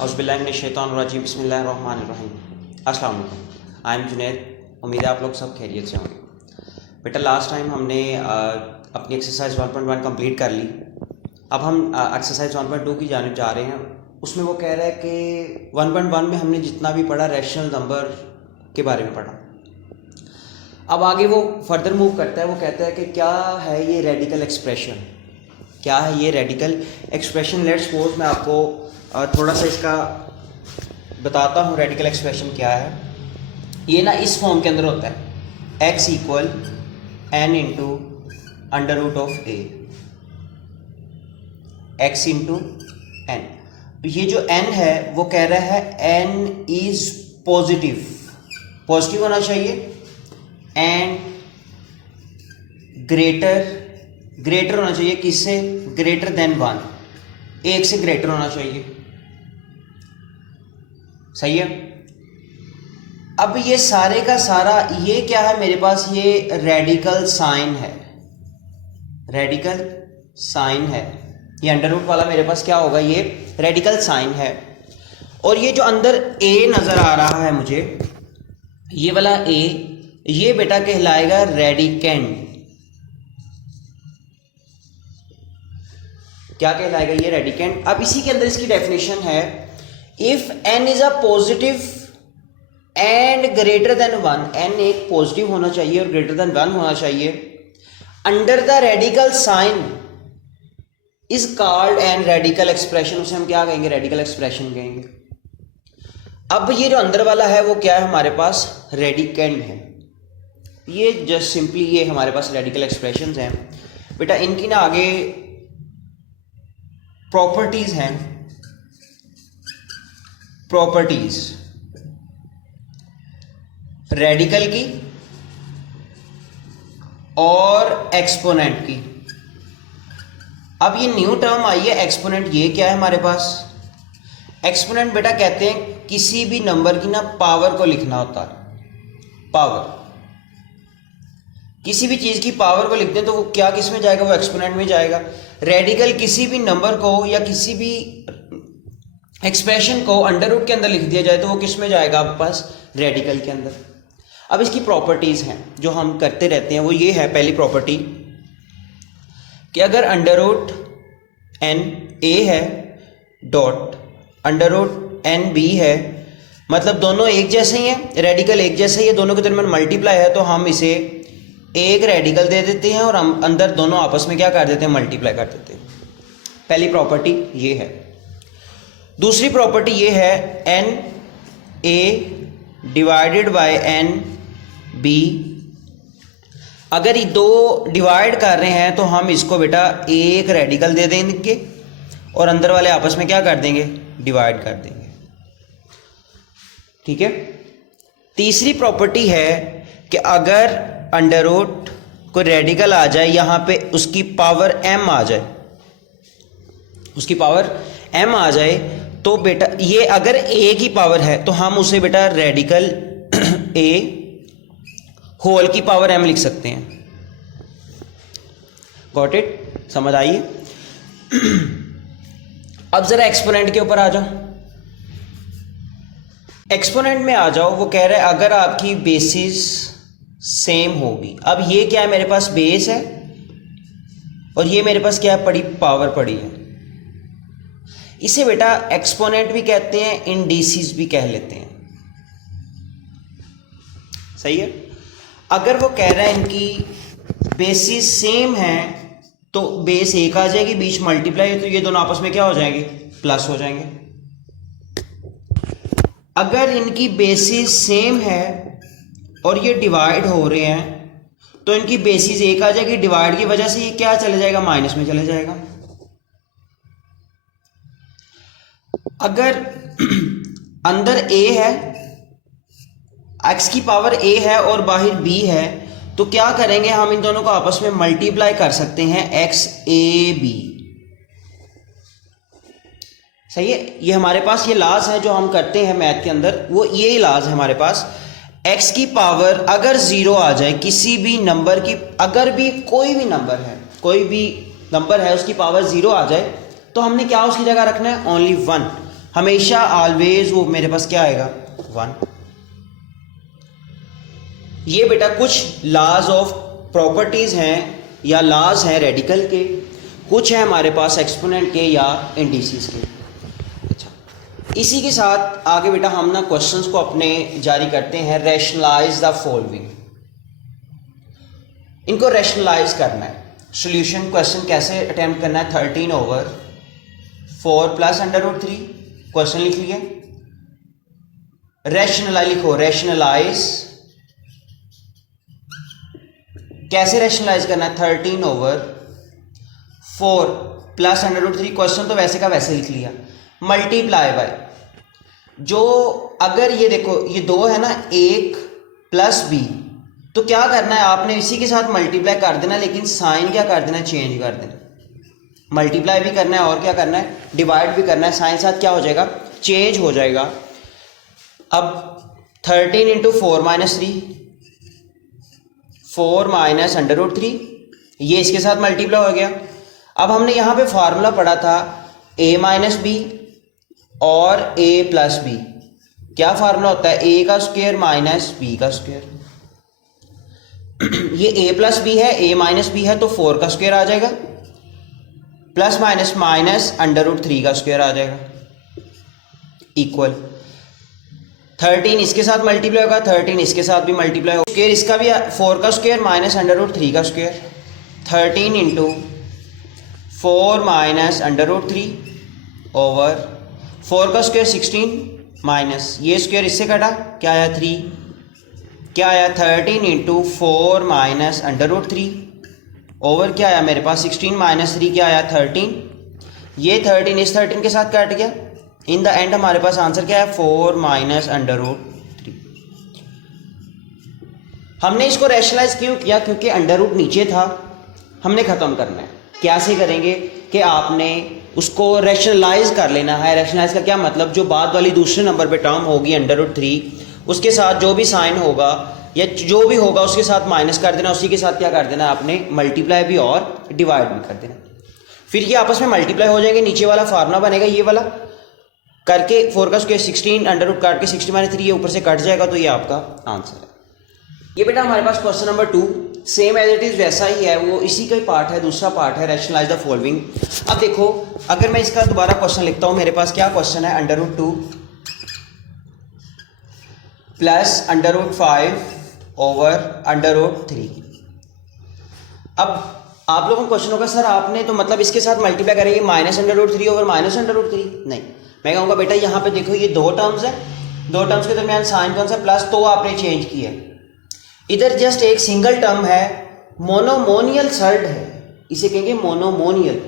औज़ुबिल्लाहिमिनश्शैतानिर्रजीम बिस्मिल्लाहिर्रहमानिर्रहीम। अस्सलाम वालेकुम, आई एम जुनैद। उम्मीद है आप लोग सब खैरियत से होंगे। बेटा लास्ट टाइम हमने अपनी एक्सरसाइज 1.1 कंप्लीट कर ली। अब हम एक्सरसाइज 1.2 की जानिब जा रहे हैं। उसमें वो कह रहा है कि 1.1 में हमने जितना भी पढ़ा रैशनल नंबर के बारे में पढ़ा। अब आगे वो फर्दर मूव करता है। वो कहता है कि क्या है ये रेडिकल एक्सप्रेशन, क्या है ये रेडिकल एक्सप्रेशन। लेट्स सपोज मैं आपको थोड़ा सा इसका बताता हूँ रेडिकल एक्सप्रेशन क्या है। ये ना इस फॉर्म के अंदर होता है x equal n into under root of a, x into N. ये जो n है वो कह रहा है n इज पॉजिटिव, पॉजिटिव होना चाहिए एंड ग्रेटर होना चाहिए किससे, ग्रेटर देन 1, एक से ग्रेटर होना चाहिए। सही है। अब ये सारे का सारा ये क्या है मेरे पास, ये रेडिकल साइन है, रेडिकल साइन है। ये अंडर रूट वाला मेरे पास क्या होगा, ये रेडिकल साइन है। और ये जो अंदर a नजर आ रहा है मुझे, ये वाला a, ये बेटा कहलाएगा रेडिकेंड। क्या कहलाएगा, ये रेडिकेंड। अब इसी के अंदर इसकी डेफिनेशन है, if n is a positive and greater than 1, n एक पॉजिटिव होना चाहिए और ग्रेटर देन 1 होना चाहिए, under the radical sign is called an radical expression. उसे हम क्या कहेंगे, रेडिकल एक्सप्रेशन कहेंगे। अब ये जो अंदर वाला है वो क्या है हमारे पास, रेडिकेंड है। ये जस्ट सिंपली ये हमारे पास रेडिकल एक्सप्रेशंस हैं। बेटा इनकी ना आगे प्रॉपर्टीज हैं, प्रॉपर्टीज रेडिकल की और एक्सपोनेंट की। अब ये न्यू टर्म आई है एक्सपोनेंट। ये क्या है हमारे पास, एक्सपोनेंट बेटा कहते हैं किसी भी नंबर की ना पावर को लिखना होता है। पावर, किसी भी चीज की पावर को लिखते हैं तो वो क्या किस में जाएगा, वो एक्सपोनेंट में जाएगा। रेडिकल किसी भी नंबर को या किसी भी एक्सप्रेशन को अंडर रूट के अंदर लिख दिया जाए तो वो किस में जाएगा आपके पास, रेडिकल के अंदर। अब इसकी प्रॉपर्टीज हैं जो हम करते रहते हैं, वो ये है पहली प्रॉपर्टी कि अगर अंडर रूट एन ए है dot under root N B है, मतलब दोनों एक जैसे ही हैं, रेडिकल एक जैसे ही है, दोनों के दरमियान मल्टीप्लाई है, तो हम इसे एक रेडिकल दे देते हैं और हम अंदर दोनों आपस में क्या कर देते हैं, मल्टीप्लाई कर देते हैं। पहली प्रॉपर्टी ये है। दूसरी प्रॉपर्टी ये है n A divided by n B. अगर ये दो डिवाइड कर रहे हैं तो हम इसको बेटा एक रेडिकल दे देंगे और अंदर वाले आपस में क्या कर देंगे, डिवाइड कर देंगे। ठीक है। तीसरी प्रॉपर्टी है कि अगर अंडर रूट को रेडिकल आ जाए, यहां पे उसकी पावर m आ जाए, उसकी पावर m आ जाए, तो बेटा ये अगर a की पावर है तो हम उसे बेटा रेडिकल a होल की पावर m लिख सकते हैं। गॉट इट, समझ आइए। अब जरा एक्सपोनेंट के ऊपर आ जाओ, एक्सपोनेंट में आ जाओ। वो कह रहा है अगर आपकी बेसिस सेम होगी। अब ये क्या है मेरे पास, बेस है और ये मेरे पास क्या है, पड़ी पावर पड़ी है। इसे बेटा एक्सपोनेंट भी कहते हैं, इंडिसेस भी कह लेते हैं। सही है। अगर वो कह रहा है इनकी बेसिस सेम है तो बेस एक आ जाएगी, बीच मल्टीप्लाई है, तो ये दोनों आपस में क्या हो जाएंगे, प्लस हो जाएंगे। अगर इनकी बेसिस सेम है और ये डिवाइड हो रहे हैं तो इनकी बेसिस एक आ जाएगी, डिवाइड की वजह से ये क्या चले जाएगा, माइनस में चले जाएगा। अगर अंदर a है, x की पावर a है और बाहर b है, तो क्या करेंगे, हम इन दोनों को आपस में मल्टीप्लाई कर सकते हैं, x a b। सही है। ये हमारे पास ये लाज है जो हम करते हैं मैथ के अंदर, वो ये लाज है हमारे पास। x की पावर अगर 0 आ जाए किसी भी नंबर की, अगर भी कोई भी नंबर है, कोई भी नंबर है उसकी पावर 0 आ जाए, तो हमने क्या उसकी जगह रखना है, ओनली 1। हमेशा ऑलवेज वो मेरे पास क्या आएगा 1। ये बेटा कुछ लॉज ऑफ प्रॉपर्टीज हैं या लॉज हैं रेडिकल के, कुछ है हमारे पास एक्सपोनेंट के या इंडिसेस के। अच्छा, इसी के साथ आगे बेटा हम ना क्वेश्चंस को अपने जारी करते हैं। रैशनलाइज द फॉलोइंग, इनको रैशनलाइज करना है। सॉल्यूशन क्वेश्चन कैसे अटेम्प्ट करना है? 13/4 प्लस √3 क्वेश्चन लिख लिया। रैशनलाइज लिखो, रैशनलाइज कैसे रैशनलाइज करना है? 13/4 प्लस √3 क्वेश्चन तो वैसे का वैसे लिख लिया। मल्टीप्लाई बाय, जो अगर ये देखो ये 2 है ना, 1 + b, तो क्या करना है आपने इसी के साथ मल्टीप्लाई कर देना, लेकिन साइन क्या कर देना, चेंज कर देना। मल्टीप्लाई भी करना है और क्या करना है, डिवाइड भी करना है। साइन साथ क्या हो जाएगा, चेंज हो जाएगा। अब 13 × 4 - 3, 4 - √3, ये इसके साथ मल्टीप्लाई हो गया। अब हमने यहाँ पे फार्मूला पढ़ा था a - b और a + b। क्या फार्मूला होता है? a का स्क्वायर माइनस b का स्क्वायर। ये a + b है, a - b है, तो 4 का स्क्वायर आ जाएगा, प्लस माइनस माइनस √3 का स्क्वायर आ जाएगा, इक्वल 13 इसके साथ मल्टीप्लाई होगा, 13 इसके साथ भी मल्टीप्लाई होगा। स्क्वायर इसका भी 4 का स्क्वायर माइनस √3 का स्क्वायर, 13 × 4 - √3 ओवर 4 का स्क्वायर 16 माइनस ये स्क्वायर इससे कटा, क्या आया 3, क्या आया 13 × 4 - √3 ओवर क्या आया मेरे पास 16 - 3 क्या आया 13। ये 13 इस 13 के साथ काट गया। इन द एंड हमारे पास आंसर क्या है 4 - √3। हमने इसको रैशनलाइज क्यों किया? क्योंकि √ नीचे था, हमने ख़त्म करना है। कैसे करेंगे कि आपने उसको रैशनलाइज कर लेना है। रैशनलाइज का क्या मतलब, जो बाद वाली दूसरे नंबर पे टर्म होगी √3, उसके साथ जो भी साइन होगा या जो भी होगा उसके साथ माइनस कर देना, उसी के साथ क्या कर देना आपने, मल्टीप्लाई भी और डिवाइड भी कर देना। फिर ये आपस में मल्टीप्लाई हो जाएंगे, नीचे वाला फार्मूला बनेगा ये वाला करके 4 का स्क्वायर 16 √ काट के 60 - 3 ये ऊपर से कट जाएगा, तो ये आपका आंसर है। ये बेटा हमारे पास question number 2 same as it is वैसा ही है, वो इसी का ही पार्ट है, दूसरा पार्ट है रैशनलाइज द फॉलोइंग। अब देखो अगर मैं इसका दोबारा क्वेश्चन लिखता हूँ, मेरे पास क्या क्वेश्चन है, √2 प्लस √5 ओवर √3। अब आप लोगों को क्वेश्चन होगा सर आपने तो मतलब इसके साथ मल्टीप्लाई करेंगे -√3 ओवर -√3। नहीं, मैं कहूँगा बेटा यहाँ पे देखो ये 2 टर्म्स है, 2 टर्म्स के दरमियान साइन कौन सा, प्लस, तो आपने चेंज किया। इधर जस्ट एक सिंगल टर्म है, मोनोमोनियल सर्ड है, इसे कहेंगे मोनोमोनियल।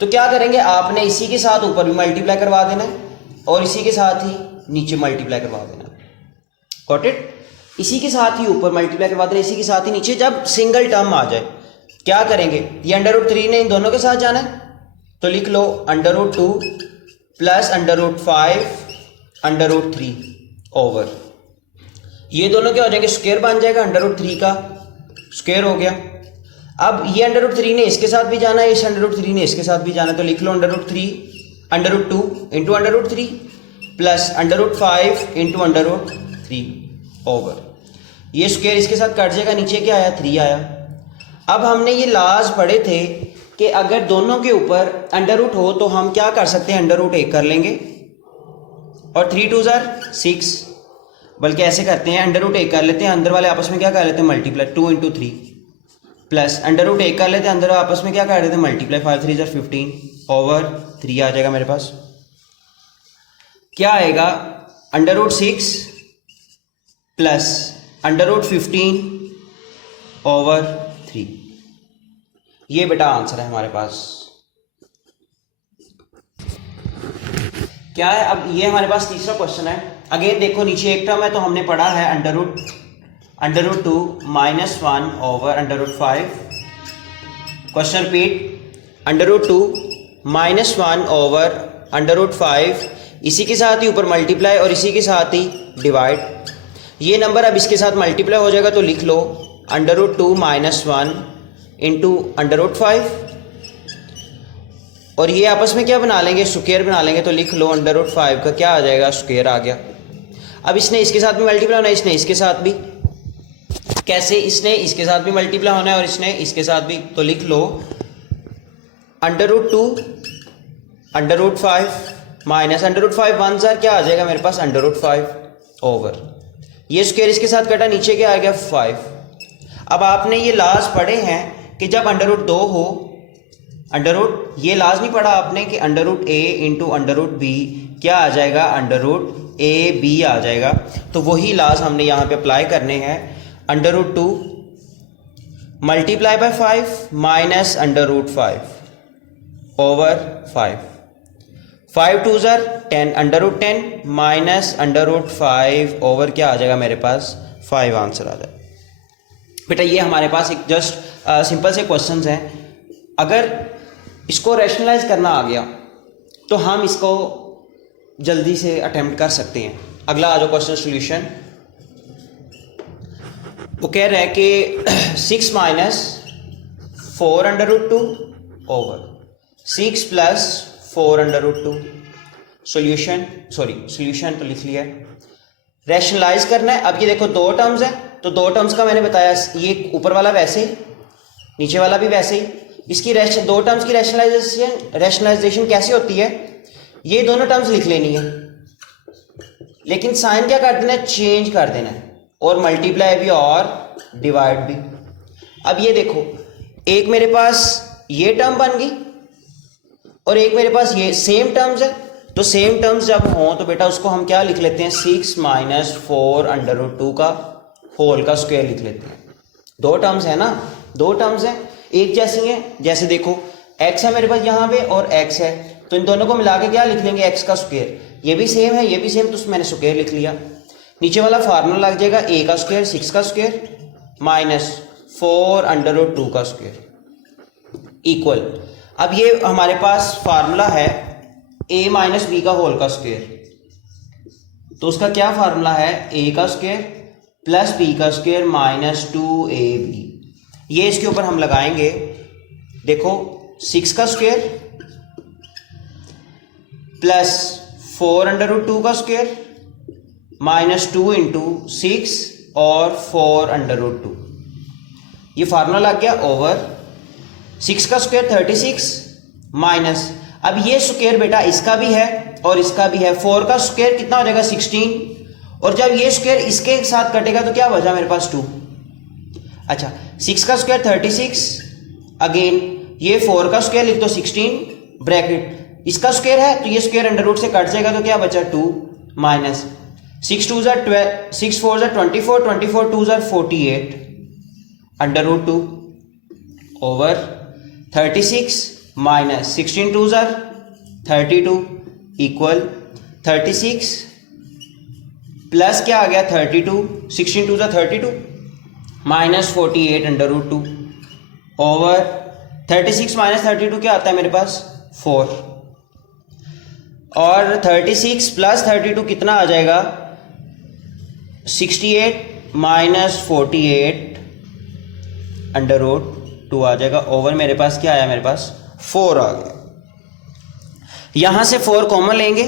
तो क्या करेंगे आपने इसी के साथ ऊपर भी मल्टीप्लाई करवा देना है और इसी के साथ ही नीचे मल्टीप्लाई करवा देना। Got it? इसी के साथ ही ऊपर मल्टीप्लाई करवा देना, इसी के साथ ही नीचे। जब सिंगल टर्म आ जाए क्या करेंगे, ये √3 ने इन दोनों के साथ जाना है, तो लिख लो √2 प्लस √5 √3 ओवर ये दोनों क्या हो जाएंगे, स्क्वायर बन जाएगा, √3 का स्क्वायर हो गया। अब ये √3 ने इसके साथ भी जाना है, इस √3 ने इसके साथ भी जाना है, तो लिख लो √2 × √3 प्लस √5 × √3 ओवर ये स्क्वायर इसके साथ कट जाएगा, नीचे क्या आया 3 आया। अब हमने ये लाज पढ़े थे कि अगर दोनों के ऊपर √ हो तो हम क्या कर सकते हैं, √1 कर लेंगे और 3 × 2 = 6, बल्कि ऐसे करते हैं √1 कर लेते हैं, अंदर वाले आपस में क्या कर लेते हैं, मल्टीप्लाई 2 × 3 प्लस √1 कर लेते हैं, अंदर आपस में क्या कर लेते हैं, मल्टीप्लाई 5 × 3 = 15 ओवर 3 आ जाएगा मेरे पास। क्या आएगा √6 प्लस √15 ओवर 3। ये बेटा आंसर है हमारे पास। क्या है, अब ये हमारे पास तीसरा क्वेश्चन है। अगेन देखो नीचे एक टर्म है, तो हमने पढ़ा है √2 -1 ओवर √5। क्वेश्चन रिपीट, √2 -1 ओवर √5, इसी के साथ ही ऊपर मल्टीप्लाई और इसी के साथ ही डिवाइड। ये नंबर अब इसके साथ मल्टीप्लाई हो जाएगा, तो लिख लो √2 - 1 × √5 और ये आपस में क्या बना लेंगे, स्क्वायर बना लेंगे। तो लिख लो √5 का क्या आ जाएगा, स्क्वायर आ गया। अब इसने इसके साथ भी मल्टीप्लाई होना है, इसने इसके साथ भी। कैसे, इसने इसके साथ भी मल्टीप्लाई होना है और इसने इसके साथ भी। तो लिख लो √2 √5 माइनस √5 1 जार क्या आ जाएगा मेरे पास, √5 ओवर ये स्क्वायर इसके साथ कटा, नीचे क्या आ गया 5। अब आपने ये लाज पढ़े हैं कि जब √2 हो, ये लाज नहीं पढ़ा आपने कि √a इंटू √b क्या आ जाएगा, √ab आ जाएगा। तो वही लाज हमने यहाँ पे अप्लाई करने हैं। √2 मल्टीप्लाई बाय 5 माइनस √5 ओवर 5, 5 2 ज़र 10 √10 माइनस √5 ओवर क्या आ जाएगा मेरे पास 5 आंसर आ जाएगा। बेटा ये हमारे पास एक जस्ट सिंपल से क्वेश्चंस हैं। अगर इसको रैशनलाइज करना आ गया तो हम इसको जल्दी से अटेम्प्ट कर सकते हैं। अगला आ जाओ क्वेश्चन सोल्यूशन। वो कह रहा है कि 6 माइनस 4 √2 ओवर 6 प्लस 4 √2 सोल्यूशन तो लिख लिया है। रैशनलाइज करना है। अब ये देखो दो टर्म्स है, तो दो टर्म्स का मैंने बताया, ये ऊपर वाला वैसे ही, नीचे वाला भी वैसे ही। इसकी दो टर्म्स की रैशनलाइजेशन कैसे होती है, ये दोनों टर्म्स लिख लेनी है, लेकिन साइन क्या कर देना है, चेंज कर देना है, और मल्टीप्लाई भी और डिवाइड भी। अब ये देखो, एक मेरे पास ये टर्म बन गई और एक मेरे पास ये सेम टर्म्स है। तो सेम टर्म्स जब हों तो बेटा उसको हम क्या लिख लेते हैं, 6 माइनस 4 √2 का होल का स्क्वायर लिख लेते हैं। दो टर्म्स है ना, दो टर्म्स हैं एक जैसी हैं। जैसे देखो x है मेरे पास यहाँ पे और x है, तो इन दोनों को मिला के क्या लिख लेंगे, x का स्क्वायर। ये भी सेम है, ये भी सेम, तो मैंने स्क्वायर लिख लिया। नीचे वाला फार्मूला लग जाएगा a का स्क्वायर 6 का स्क्वायर माइनस 4 √2 का स्क्वायर इक्वल। अब ये हमारे पास फार्मूला है a माइनस बी का होल का स्क्वायर, तो उसका क्या फार्मूला है, a का स्क्वायर प्लस b का स्क्वायर माइनस 2ab। ये इसके ऊपर हम लगाएंगे, देखो 6 का स्क्वायर प्लस 4 √2 का स्क्वायर माइनस 2 इंटू 6 और 4 √2, ये फार्मूला लग गया ओवर 6 का स्क्वायर 36 माइनस, अब ये स्क्वायर बेटा इसका भी है और इसका भी है, 4 का स्क्वायर कितना हो जाएगा 16, और जब ये स्क्वायर इसके साथ कटेगा तो क्या बचा मेरे पास 2। अच्छा 6 का स्क्वायर 36, अगेन ये 4 का स्क्वायर लिख दो 16 ब्रैकेट, इसका स्क्वायर है तो ये स्क्वायर अंडर रूट से कट जाएगा तो क्या बचा 2 माइनस 6 2 ज़ार 12, 6 4 ज़ार 24, 24 2 ज़ार 48 √2 ओवर 36 माइनस 16 2 ज़ार 32 इक्वल 36 प्लस क्या आ गया 32, 16 2 ज़ार 32 माइनस 48 √2 ओवर 36 माइनस 32 क्या आता है मेरे पास 4, और 36 प्लस 32 कितना आ जाएगा 68 माइनस 48 √2 आ जाएगा ओवर मेरे पास क्या आया, मेरे पास 4 आ गया। यहां से 4 कॉमन लेंगे,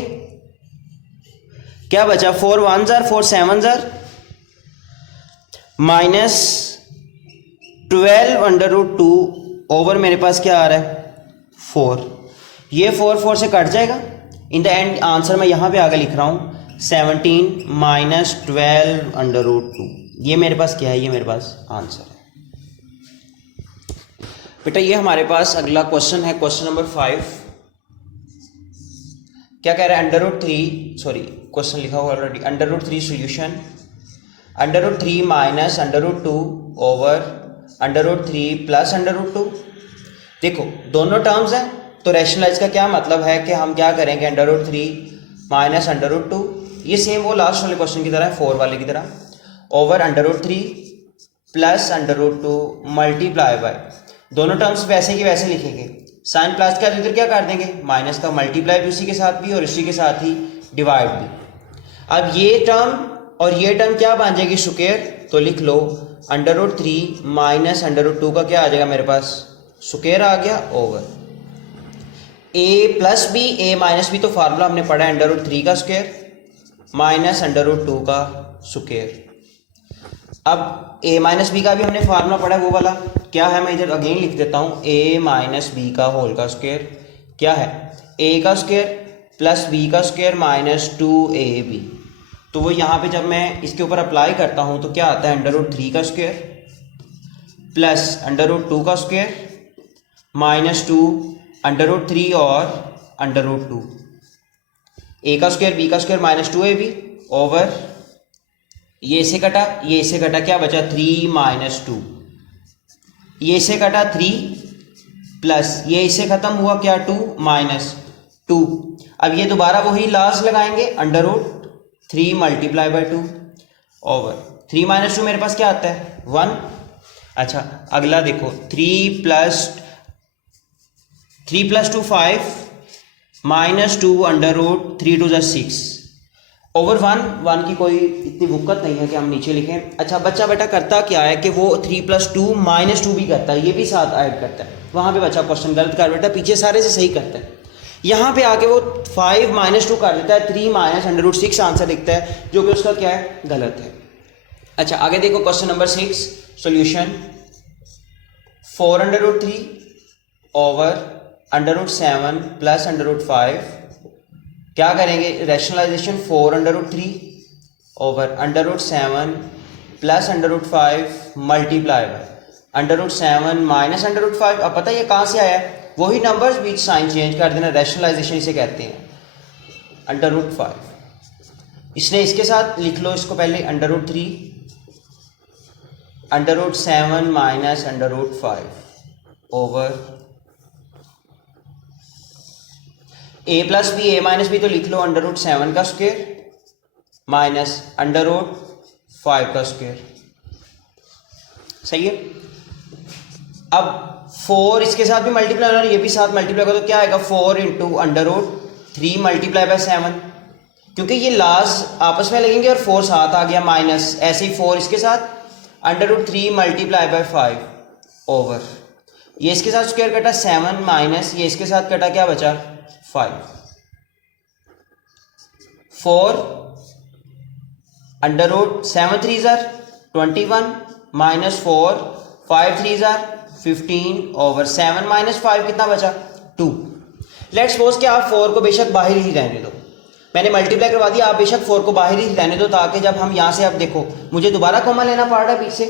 क्या बचा 4 1 ज़ार 4 7 ज़ार माइनस 12 √2 ओवर मेरे पास क्या आ रहा है 4, ये 4 से कट जाएगा। इन द एंड आंसर मैं यहाँ पे आगे लिख रहा हूँ 17 माइनस 12 √2, ये मेरे पास क्या है, ये मेरे पास आंसर है। बेटा ये हमारे पास अगला क्वेश्चन है, क्वेश्चन नंबर 5। क्या कह रहा है, क्वेश्चन लिखा हुआ already, √3 solution √3 minus √2 over √3 plus √2। देखो दोनों टर्म्स हैं तो रैशनलाइज का क्या मतलब है कि हम क्या करेंगे, √3 माइनस √2, ये सेम वो लास्ट वाले क्वेश्चन की तरह है, 4 वाले की तरह, ओवर √3 प्लस √2 मल्टीप्लाई बाय, दोनों टर्म्स वैसे की वैसे लिखेंगे, साइन प्लस का इधर क्या कर देंगे माइनस का, मल्टीप्लाई भी उसी के साथ भी और इसी के साथ ही डिवाइड भी। अब ये टर्म और ये टर्म क्या बन जाएगी स्क्वायर, तो लिख लो √3 माइनस √2 का क्या आ जाएगा मेरे पास स्क्वायर आ गया over a plus b, a minus b, तो फार्मूला हमने पढ़ा है अंडर रूट 3 का स्क्वायर माइनस अंडर रूट 2 का स्क्वायर। अब ए माइनस बी का भी हमने फार्मूला पढ़ा है, वो वाला क्या है, मैं इधर अगेन लिख देता हूँ, ए माइनस बी का होल का स्क्वायर क्या है, ए का स्क्वायर प्लस बी का स्क्वायर माइनस 2ab। तो वो यहाँ पे जब मैं इसके ऊपर अप्लाई करता हूँ तो क्या आता है, अंडर रूट 3 का स्क्वायर प्लस अंडर रूट 2 का स्क्वायर माइनस 2 अंडर रूट 3 और अंडर रूट 2, ए का स्क्वायर बी का स्क्वायर माइनस 2ab ओवर ये से कटा, ये से कटा, क्या बचा 3 माइनस 2, ये से कटा 3 प्लस ये इससे खत्म हुआ क्या 2 माइनस 2। अब ये दोबारा वही लास्ट लगाएंगे, under root 3 multiply by 2 over 3 minus 2 मेरे पास क्या आता है 1। अच्छा अगला देखो 3 प्लस 2 5 माइनस 2 अंडर रूट 3 टू ज़ा 6 ओवर 1 की कोई इतनी दिक्कत नहीं है कि हम नीचे लिखें। अच्छा बच्चा बेटा करता क्या है कि वो 3 प्लस 2 माइनस 2 भी करता है, ये भी साथ ऐड करता है, वहाँ पे बच्चा क्वेश्चन गलत कर बेटा, पीछे सारे से सही करता है। यहाँ पे आके वो 5 माइनस 2 कर देता है, 3 माइनस अंडर रूट 6 आंसर लिखता है, जो कि उसका क्या है गलत है। अच्छा आगे देखो question number 6 solution 4 under root 3 over under root 7 plus under root 5, क्या करेंगे rationalization 4 under root 3 over under root 7 plus under root 5 multiply by under root 7 minus under root 5। अब पता है ये कहाँ से आया है, वही नंबर्स बीच साइन चेंज कर देना, रैशनलाइजेशन इसे कहते हैं। अंडर रूट 5 इसने इसके साथ लिख लो इसको पहले, under root 3 under root 7 minus under root 5 over a plus b, a minus b तो लिख लो अंडर रूट 7 का स्क्वायर माइनस अंडर रूट 5 का स्क्वायर, सही है। अब 4 इसके साथ भी मल्टीप्लाई होना, ये भी साथ मल्टीप्लाई करो तो क्या आएगा 4 into under root 3 multiply by 7, क्योंकि ये लास्ट आपस में लगेंगे और 4 साथ आ गया माइनस, ऐसे ही 4 इसके साथ under root 3 multiply by 5 over ये इसके साथ स्क्वायर कटा 7 माइनस ये इसके साथ कटा क्या बचा 5, 4 अंडर रूट 7 3 ज़ार 21 माइनस 4 5 3 ज़ार 15 ओवर 7 माइनस 5 कितना बचा 2। लेट्स सपोज कि आप 4 को बेशक बाहर ही रहने दो, मैंने मल्टीप्लाई करवा दिया, आप बेशक 4 को बाहर ही रहने दो, ताकि जब हम यहाँ से अब देखो मुझे दोबारा कॉमन लेना पड़ रहा है, पीछे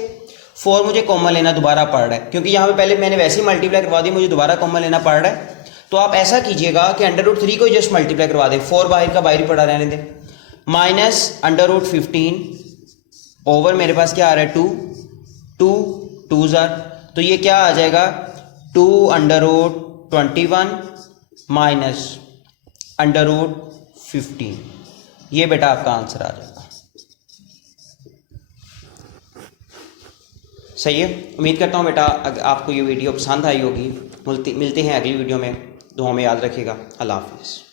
4 मुझे कॉमन लेना दोबारा पड़ रहा है, क्योंकि यहाँ पे पहले मैंने वैसे ही मल्टीप्लाई करवा दी, मुझे दोबारा कॉमन लेना पड़ रहा है। तो आप ऐसा कीजिएगा कि अंडर रूट 3 को जस्ट मल्टीप्लाई करवा दें, 4 बाहर का बाहर पड़ा रहने दें, माइनस अंडर रूट 15 ओवर मेरे पास क्या आ रहा है 2 2 ज़ार, तो ये क्या आ जाएगा 2 under root 21 minus under root 15, ये बेटा आपका आंसर आ जाएगा। सही है, उम्मीद करता हूँ बेटा आपको ये वीडियो पसंद आई होगी। मिलते हैं अगली वीडियो में, दुआ में याद रखिएगा। अल्लाह हाफिज़।